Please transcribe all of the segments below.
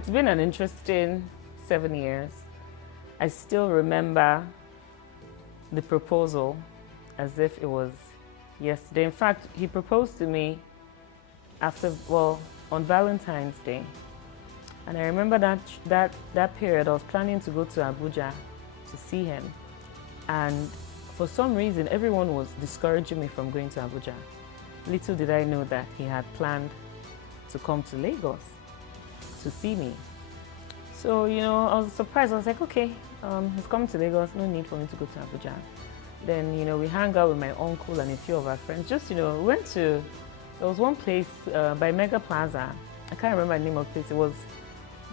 It's been an interesting 7 years. I still remember the proposal as if it was yesterday. In fact, he proposed to me on Valentine's Day. And I remember that period, I was planning to go to Abuja to see him. And for some reason, everyone was discouraging me from going to Abuja. Little did I know that he had planned to come to Lagos to see me. So, I was surprised. I was like, okay, he's coming to Lagos, no need for me to go to Abuja. Then, we hung out with my uncle and a few of our friends. Just, we went to, there was one place by Mega Plaza. I can't remember the name of the place. It was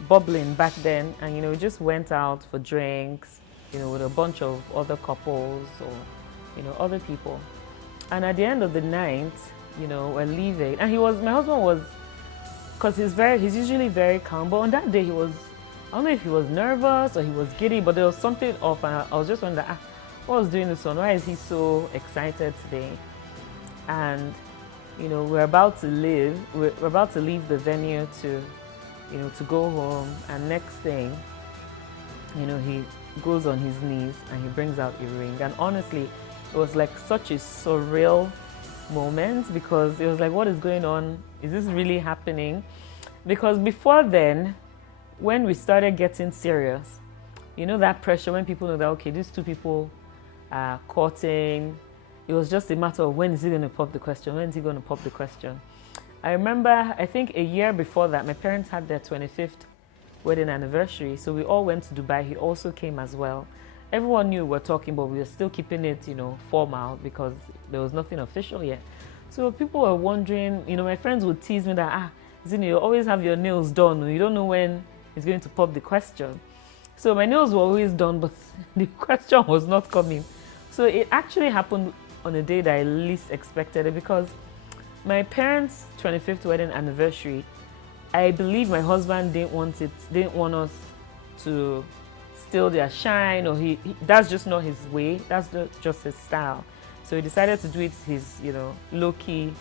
bubbling back then. And, we just went out for drinks, with a bunch of other couples or, other people. And at the end of the night, we're leaving. And my husband was, because he's usually very calm. But on that day, I don't know if he was nervous or he was giddy, but there was something off. And I was just wondering, what was doing this one? Why is he so excited today? And, we're about to leave. We're about to leave the venue to go home. And next thing, he goes on his knees and he brings out a ring. And honestly, it was like such a surreal moment because it was like, what is going on? Is this really happening? Because before then, when we started getting serious, that pressure when people know that, okay, these two people are courting, it was just a matter of when is he going to pop the question? When is he going to pop the question? I remember, I think a year before that, my parents had their 25th wedding anniversary. So we all went to Dubai. He also came as well. Everyone knew we were talking, but we were still keeping it, formal because there was nothing official yet. So people were wondering, my friends would tease me that, Zini, you always have your nails done. You don't know when he's going to pop the question. So my nails were always done, but the question was not coming. So it actually happened on a day that I least expected it because my parents' 25th wedding anniversary, I believe my husband didn't want us to steal their shine, or that's just not his way. That's just his style. So he decided to do it his, low-key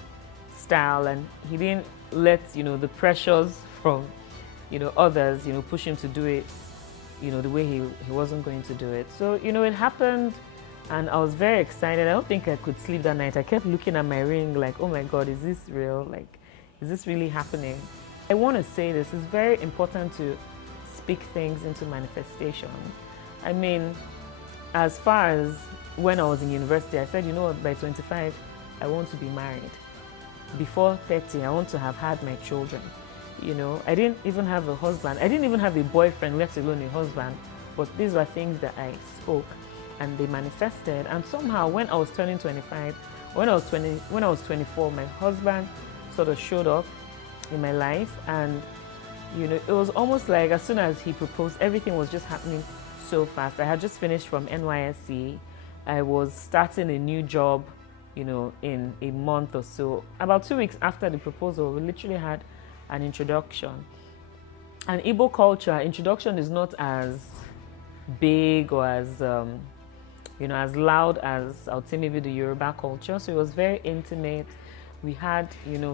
style, and he didn't let, the pressures from, others, push him to do it, the way he wasn't going to do it. So, it happened, and I was very excited. I don't think I could sleep that night. I kept looking at my ring like, oh my God, is this real? Like, is this really happening? I want to say this, it's very important to speak things into manifestation. I mean, as far as when I was in university, I said, by 25, I want to be married. Before 30, I want to have had my children. I didn't even have a husband. I didn't even have a boyfriend, let alone a husband. But these were things that I spoke and they manifested. And somehow when I was turning 25, when I was 24, my husband sort of showed up in my life, and it was almost like as soon as he proposed, everything was just happening so fast. I had just finished from NYSC. I was starting a new job, in a month or so. About 2 weeks after the proposal, we literally had an introduction. And Igbo culture, introduction is not as big or as as loud as I would say maybe the Yoruba culture. So it was very intimate. We had,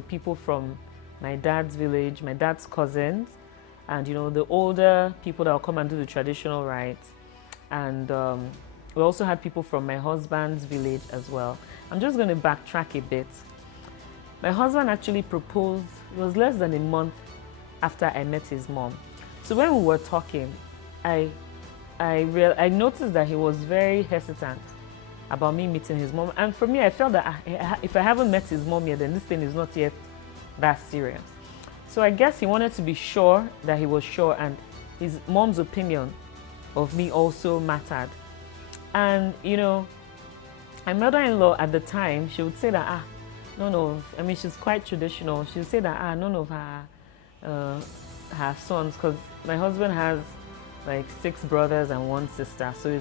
people from my dad's village, my dad's cousins, and the older people that will come and do the traditional rites. And we also had people from my husband's village as well. I'm just going to backtrack a bit. My husband actually proposed, it was less than a month after I met his mom. So when we were talking, I noticed that he was very hesitant about me meeting his mom. And for me, I felt that if I haven't met his mom yet, then this thing is not yet that serious. So I guess he wanted to be sure that he was sure, and his mom's opinion of me also mattered. And my mother-in-law at the time, she would say that she's quite traditional. She would say that none of her sons, because my husband has like 6 brothers and 1 sister, so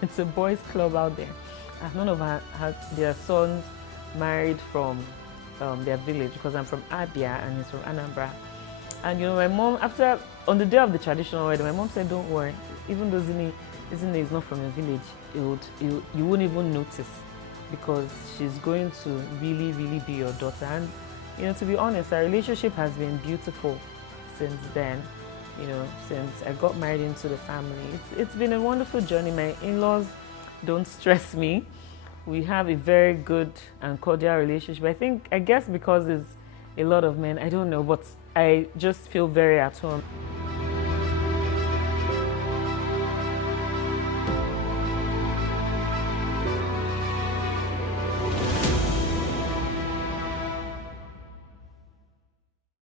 it's a boys' club out there. None of their sons married from their village, because I'm from Abia and he's from Anambra. And my mom, on the day of the traditional wedding, my mom said, don't worry, even though Zini is not from a village, you won't even notice, because she's going to really, really be your daughter. And to be honest, our relationship has been beautiful since then. you know, since I got married into the family. It's been a wonderful journey. My in-laws don't stress me. We have a very good and cordial relationship. I guess because it's a lot of men, I don't know, but I just feel very at home.